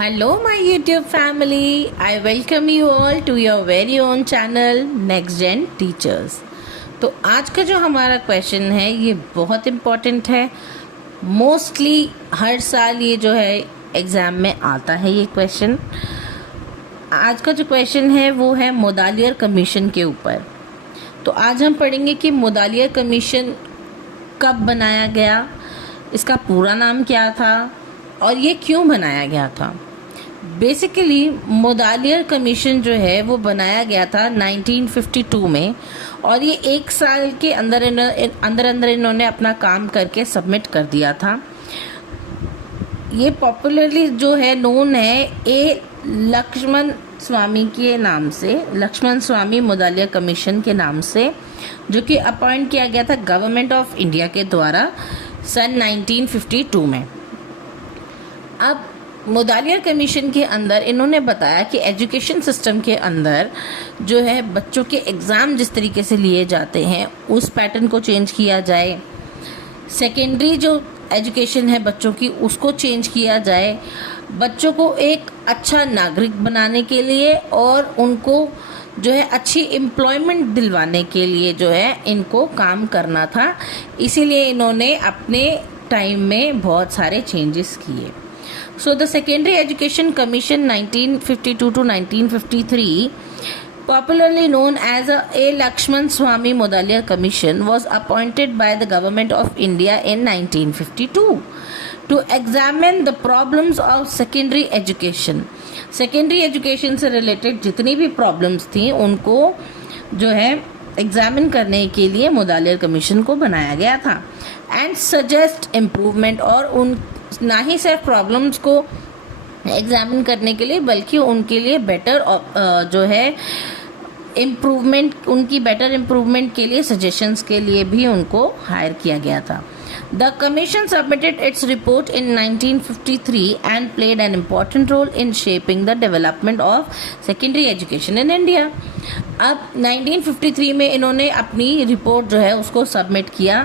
Hello, my YouTube family. I welcome you all to your very own channel Next Gen Teachers. तो आज का जो हमारा question है ये बहुत इम्पोर्टेंट है. मोस्टली हर साल ये जो है एग्ज़ाम में आता है ये क्वेश्चन. आज का जो क्वेश्चन है वो है मुदालियर कमीशन के ऊपर. तो आज हम पढ़ेंगे कि मुदालियर कमीशन कब बनाया गया, इसका पूरा नाम क्या था और ये क्यों बनाया गया था. बेसिकली मुदालियर कमीशन जो है वो बनाया गया था 1952 में और ये एक साल के अंदर इन्होंने अपना काम करके सबमिट कर दिया था. ये पॉपुलरली जो है नोन है ए लक्ष्मण स्वामी के नाम से, लक्ष्मण स्वामी मुदालियर कमीशन के नाम से, जो कि अपॉइंट किया गया था गवर्नमेंट ऑफ इंडिया के द्वारा सन 1952 में. अब मुदालियर कमीशन के अंदर इन्होंने बताया कि एजुकेशन सिस्टम के अंदर जो है बच्चों के एग्ज़ाम जिस तरीके से लिए जाते हैं उस पैटर्न को चेंज किया जाए. सेकेंडरी जो एजुकेशन है बच्चों की उसको चेंज किया जाए. बच्चों को एक अच्छा नागरिक बनाने के लिए और उनको जो है अच्छी एम्प्लॉयमेंट दिलवाने के लिए जो है इनको काम करना था. इसीलिए इन्होंने अपने टाइम में बहुत सारे चेंजेस किए. So the Secondary Education Commission 1952 to 1953, popularly known as A. Lakshman Swamy Mudaliar Commission, was appointed by the Government of India in 1952 to examine the problems of secondary education. Secondary education से related जितनी भी problems थी उनको जो है examine करने के लिए मुदालियर कमीशन को बनाया गया था. एंड सजेस्ट इम्प्रूवमेंट, और उन ना ही सिर्फ प्रॉब्लम्स को एग्जामिन करने के लिए बल्कि उनके लिए बेटर जो है इम्प्रूवमेंट, उनकी बेटर इम्प्रूवमेंट के लिए सजेशंस के लिए भी उनको हायर किया गया था. The commission submitted its report in 1953 and played an important role in shaping the development of secondary education in India. अब 1953 में इन्होंने अपनी रिपोर्ट जो है उसको सबमिट किया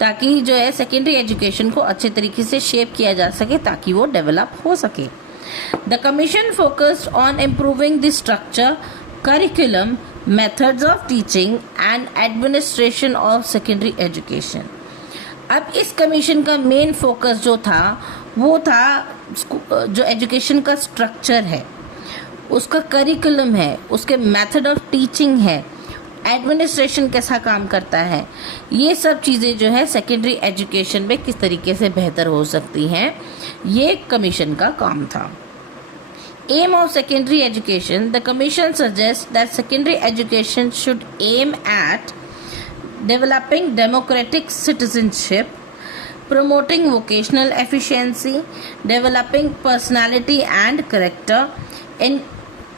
ताकि जो है सेकेंडरी एजुकेशन को अच्छे तरीके से शेप किया जा सके ताकि वो डेवलप हो सके. The commission focused on improving the structure, curriculum, methods of teaching and administration of secondary education. अब इस कमीशन का मेन फोकस जो था वो था जो एजुकेशन का स्ट्रक्चर है, उसका करिकुलम है, उसके मेथड ऑफ टीचिंग है, एडमिनिस्ट्रेशन कैसा काम करता है, ये सब चीज़ें जो है सेकेंडरी एजुकेशन में किस तरीके से बेहतर हो सकती हैं, ये कमीशन का काम था. Aim of secondary education. The commission suggests that secondary education should aim at developing democratic citizenship, promoting vocational efficiency, developing personality and character,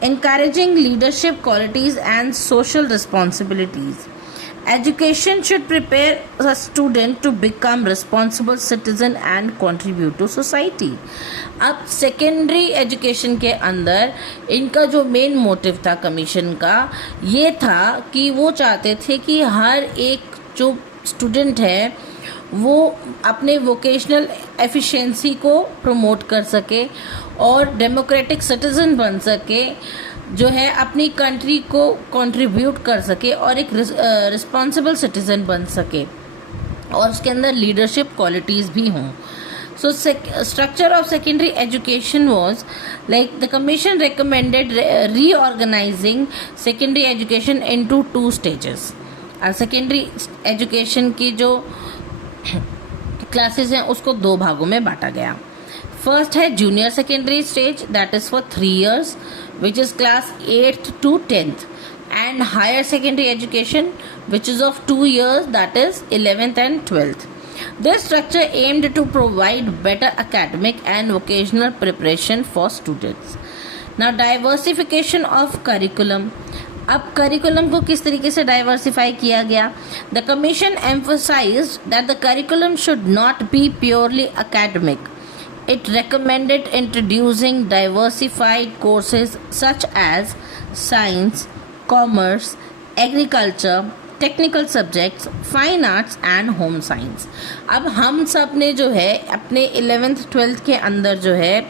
encouraging leadership qualities and social responsibilities. Education should prepare a student to become responsible citizen and contribute to society. अब secondary education के अंदर इनका जो main motive था commission का ये था कि वो चाहते थे कि हर एक जो स्टूडेंट है वो अपने वोकेशनल एफिशिएंसी को प्रमोट कर सके और डेमोक्रेटिक सिटीजन बन सके, जो है अपनी कंट्री को कंट्रीब्यूट कर सके और एक रिस्पॉन्सिबल सिटीजन बन सके और उसके अंदर लीडरशिप क्वालिटीज़ भी हों. So structure of secondary education was like the commission recommended reorganizing secondary education into 2 stages. secondary education की जो क्लासेस हैं उसको 2 भागों में बांटा गया. फर्स्ट है junior secondary stage, that is for 3 years, which is class 8th to 10th, and higher secondary education which is of 2 years, that is 11th and 12th. This structure aimed to provide better academic and vocational preparation for students. Now diversification of curriculum. अब curriculum को किस तरीके से diversify किया गया. The commission emphasized that the curriculum should not be purely academic. It recommended introducing diversified courses such as science, commerce, agriculture, technical subjects, fine arts and home science. अब हम सब ने जो है अपने 11th 12th के अंदर जो है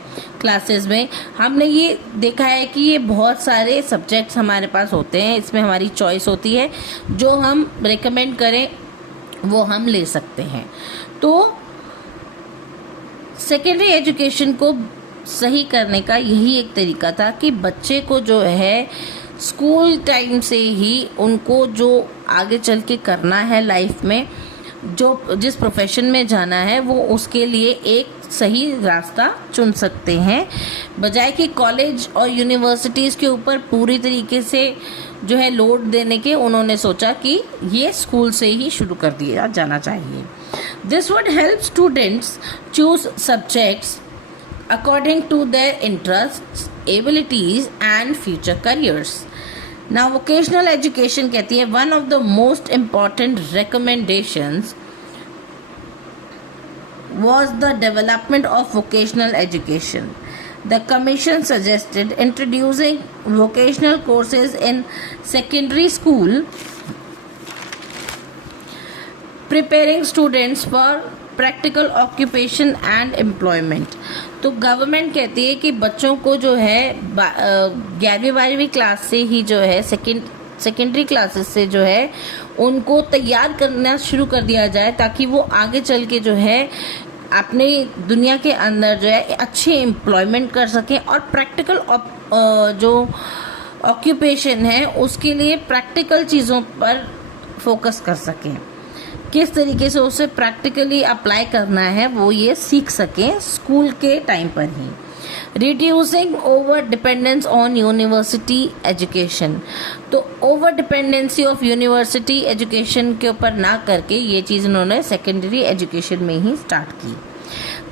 क्लासेस में हमने ये देखा है कि ये बहुत सारे सब्जेक्ट्स हमारे पास होते हैं, इसमें हमारी चॉइस होती है, जो हम रेकमेंड करें वो हम ले सकते हैं। तो सेकेंडरी एजुकेशन को सही करने का यही एक तरीका था कि बच्चे को जो है स्कूल टाइम से ही उनको जो आगे चल के करना है लाइफ में, जो जिस प्रोफेशन में जाना है, वो उसके लिए एक सही रास्ता चुन सकते हैं, बजाय कि कॉलेज और यूनिवर्सिटीज़ के ऊपर पूरी तरीके से जो है लोड देने के उन्होंने सोचा कि ये स्कूल से ही शुरू कर दिया जाना चाहिए। This would help students choose subjects according to their interests, abilities and future careers. Now vocational education कहती है one of the most important recommendations was the development of vocational education. The commission suggested introducing vocational courses in secondary school, preparing students for practical occupation and employment. तो government कहती है कि बच्चों को जो है 11वीं 12वीं क्लास से ही जो है सेकेंडरी क्लासेस से जो है उनको तैयार करना शुरू कर दिया जाए, ताकि वो आगे चल के जो है अपने दुनिया के अंदर जो है अच्छे एम्प्लॉयमेंट कर सकें और प्रैक्टिकल जो ऑक्यूपेशन है उसके लिए प्रैक्टिकल चीज़ों पर फोकस कर सकें, किस तरीके से उसे प्रैक्टिकली अप्लाई करना है वो ये सीख सकें स्कूल के टाइम पर ही। Reducing over dependence on university education, तो over dependency of university education के ऊपर ना करके ये चीज़ उन्होंने सेकेंडरी एजुकेशन में ही स्टार्ट की।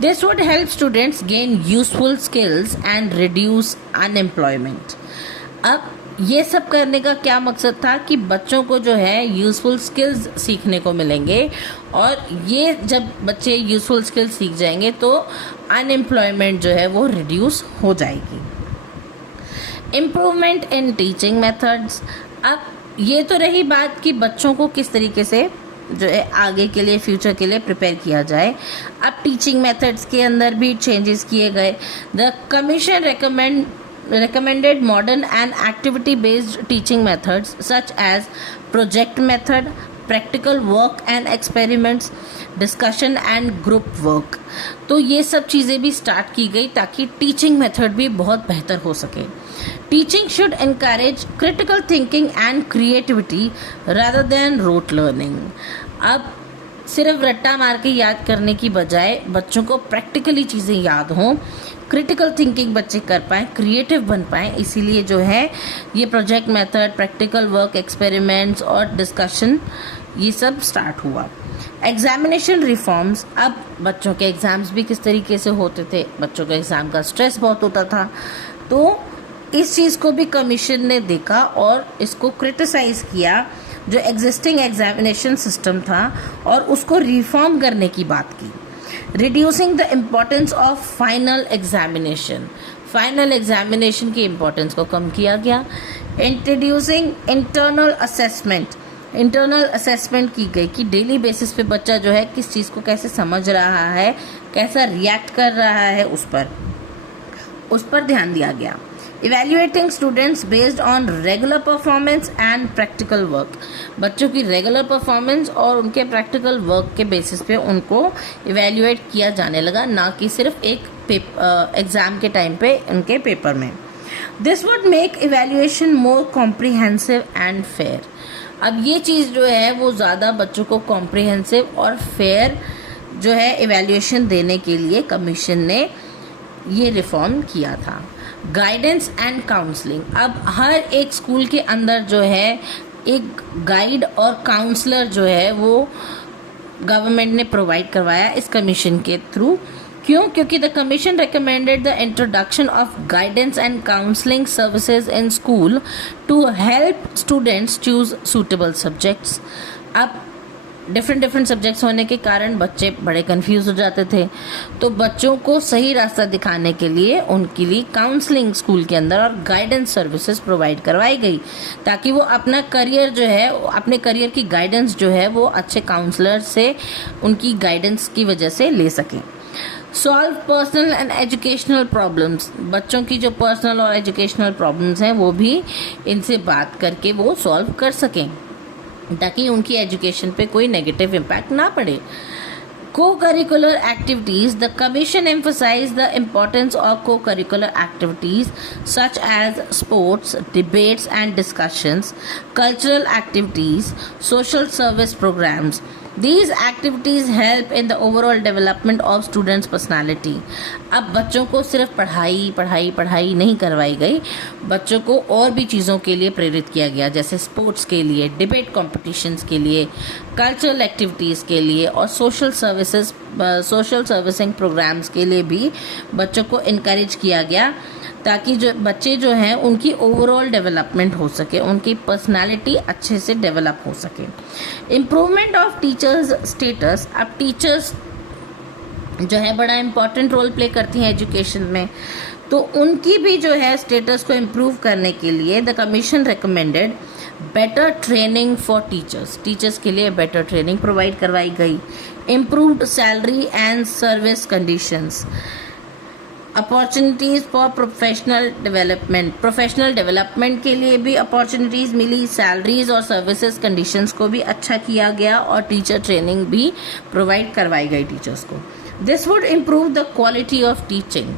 This would help students gain useful skills and reduce unemployment. अब ये सब करने का क्या मकसद था कि बच्चों को जो है यूजफुल स्किल्स सीखने को मिलेंगे, और ये जब बच्चे यूजफुल स्किल्स सीख जाएंगे तो अनएम्प्लॉयमेंट जो है वो रिड्यूस हो जाएगी। इम्प्रूवमेंट इन टीचिंग मेथड्स, अब ये तो रही बात कि बच्चों को किस तरीके से जो है आगे के लिए फ्यूचर के लिए प्रिपेयर किया जाए। अब टीचिंग मेथड्स के अंदर भी चेंजेस किए गए। The commission recommended modern and activity based teaching methods such as project method, practical work and experiments, discussion and group work। तो ये सब चीज़ें भी स्टार्ट की गई ताकि टीचिंग मेथड भी बहुत बेहतर हो सके। Teaching should encourage critical thinking and creativity rather than rote learning। अब सिर्फ रट्टा मार के याद करने की बजाय बच्चों को प्रैक्टिकली चीज़ें याद हों, क्रिटिकल थिंकिंग बच्चे कर पाएँ, क्रिएटिव बन पाएँ, इसीलिए जो है ये project method, practical work, experiments और डिस्कशन ये सब स्टार्ट हुआ। एग्जामिनेशन रिफॉर्म्स, अब बच्चों के एग्ज़ाम्स भी किस तरीके से होते थे, बच्चों के एग्ज़ाम का स्ट्रेस बहुत होता था, तो इस चीज़ को भी कमीशन ने देखा और इसको क्रिटिसाइज़ किया, जो एग्जिस्टिंग एग्जामिनेशन सिस्टम था, और उसको रिफॉर्म करने की बात की। Reducing the importance of final examination, final examination की इम्पोर्टेंस को कम किया गया। Introducing internal assessment, internal assessment की गई कि डेली बेसिस पे बच्चा जो है किस चीज़ को कैसे समझ रहा है, कैसा रिएक्ट कर रहा है, उस पर ध्यान दिया गया। Evaluating students based on regular performance and practical work, बच्चों की रेगुलर परफॉर्मेंस और उनके प्रैक्टिकल वर्क के बेसिस पे उनको इवेल्युएट किया जाने लगा, ना कि सिर्फ एक एग्ज़ाम के टाइम पे उनके पेपर में। This would make evaluation more comprehensive and fair, अब ये चीज़ जो है वो ज़्यादा बच्चों को कॉम्प्रिहेंसिव और फेयर जो है इवेल्युएशन देने के लिए कमीशन ने ये रिफॉर्म किया था। गाइडेंस एंड काउंसलिंग, अब हर एक स्कूल के अंदर जो है एक गाइड और काउंसलर जो है वो गवर्नमेंट ने प्रोवाइड करवाया इस कमीशन के थ्रू। क्यों? क्योंकि the commission recommended the introduction of guidance and counselling services in school to help students choose suitable subjects. अब डिफरेंट सब्जेक्ट्स होने के कारण बच्चे बड़े कंफ्यूज हो जाते थे, तो बच्चों को सही रास्ता दिखाने के लिए उनके लिए काउंसलिंग स्कूल के अंदर और गाइडेंस सर्विसेज प्रोवाइड करवाई गई, ताकि वो अपना करियर जो है, अपने करियर की गाइडेंस जो है वो अच्छे काउंसलर से उनकी गाइडेंस की वजह से ले सकें। Solve personal and educational problems, बच्चों की जो पर्सनल और एजुकेशनल प्रॉब्लम्स हैं वो भी इनसे बात करके वो सॉल्व कर सकें ताकि उनकी एजुकेशन पे कोई नेगेटिव इम्पैक्ट ना पड़े। Co-curricular activities, the commission emphasized the importance of co-curricular activities such as sports, debates and discussions, cultural activities, social service programs. These activities help in the overall development of students' personality. अब बच्चों को सिर्फ पढ़ाई पढ़ाई पढ़ाई नहीं करवाई गई, बच्चों को और भी चीज़ों के लिए प्रेरित किया गया, जैसे स्पोर्ट्स के लिए, डिबेट कॉम्पिटिशन्स के लिए, कल्चरल एक्टिविटीज़ के लिए और सोशल सर्विसिंग प्रोग्राम्स के लिए भी बच्चों को इनकरेज किया गया ताकि जो बच्चे जो हैं उनकी ओवरऑल डेवलपमेंट हो सके, उनकी पर्सनालिटी अच्छे से डेवलप हो सके। इम्प्रूवमेंट ऑफ टीचर्स स्टेटस, अब टीचर्स जो है बड़ा इम्पॉर्टेंट रोल प्ले करती हैं एजुकेशन में, तो उनकी भी जो है स्टेटस को इम्प्रूव करने के लिए the commission recommended better training for teachers के लिए बेटर ट्रेनिंग प्रोवाइड करवाई गई। Improved salary and service conditions, opportunities for professional development के लिए भी अपॉर्चुनिटीज़ मिली, सैलरीज और सर्विसेज कंडीशंस को भी अच्छा किया गया और टीचर ट्रेनिंग भी प्रोवाइड करवाई गई टीचर्स को। This would improve the quality of teaching,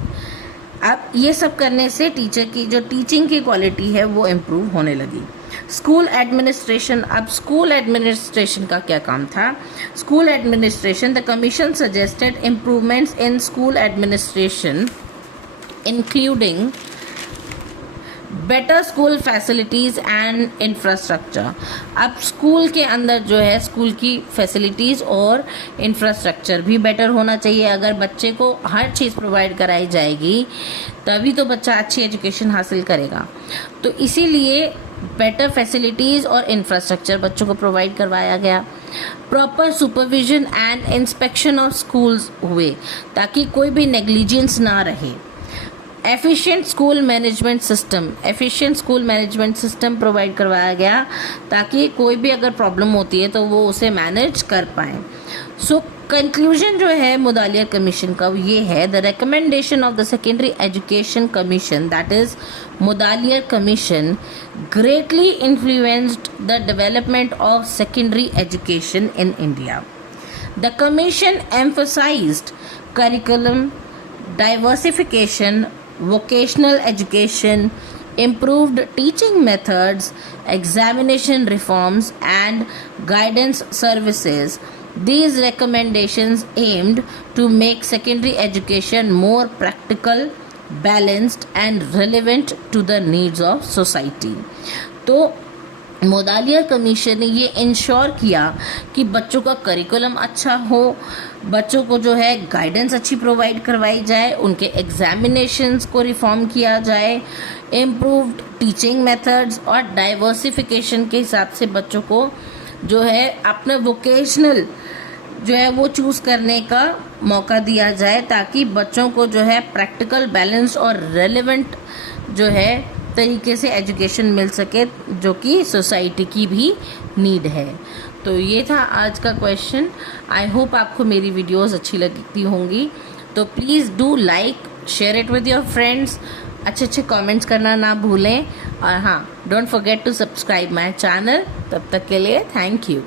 अब ये सब करने से टीचर की जो टीचिंग की क्वालिटी है वो इम्प्रूव होने लगी। स्कूल एडमिनिस्ट्रेशन, अब स्कूल एडमिनिस्ट्रेशन का क्या काम था? School administration, the commission suggested improvements in school administration including better school facilities and infrastructure. अब स्कूल के अंदर जो है स्कूल की फैसिलिटीज़ और इंफ्रास्ट्रक्चर भी बेटर होना चाहिए। अगर बच्चे को हर चीज़ प्रोवाइड कराई जाएगी तभी तो बच्चा अच्छी एजुकेशन हासिल करेगा, तो इसीलिए बेटर फैसिलिटीज़ और इंफ्रास्ट्रक्चर बच्चों को प्रोवाइड करवाया गया। Proper supervision and inspection of schools हुए ताकि कोई भी नेग्लिजेंस ना रहे। Efficient school management system provide करवाया गया ताकि कोई भी अगर प्रॉब्लम होती है तो वो उसे मैनेज कर पाए। सो कंक्लूजन जो है मुदालियर कमीशन का ये है, the recommendation of the secondary education commission, that is Mudaliar commission, greatly influenced the development of secondary education in India. The commission emphasized curriculum diversification, vocational education, improved teaching methods, examination reforms, and guidance services. These recommendations aimed to make secondary education more practical, balanced and relevant to the needs of society. तो Mudaliar commission ने ये ensure किया कि बच्चों का curriculum अच्छा हो, बच्चों को जो है गाइडेंस अच्छी प्रोवाइड करवाई जाए, उनके एग्जामिनेशंस को रिफॉर्म किया जाए, इम्प्रूव्ड टीचिंग मेथड्स और डाइवर्सिफिकेशन के हिसाब से बच्चों को जो है अपना वोकेशनल जो है वो चूज़ करने का मौका दिया जाए ताकि बच्चों को जो है प्रैक्टिकल, बैलेंस्ड और रेलेवेंट जो है तरीके से एजुकेशन मिल सके जो कि सोसाइटी की भी नीड है। तो ये था आज का क्वेश्चन। आई होप आपको मेरी वीडियोस अच्छी लगती होंगी, तो please do like, share it with your friends, अच्छे कमेंट्स करना ना भूलें और हाँ, don't forget to subscribe my channel. तब तक के लिए थैंक यू।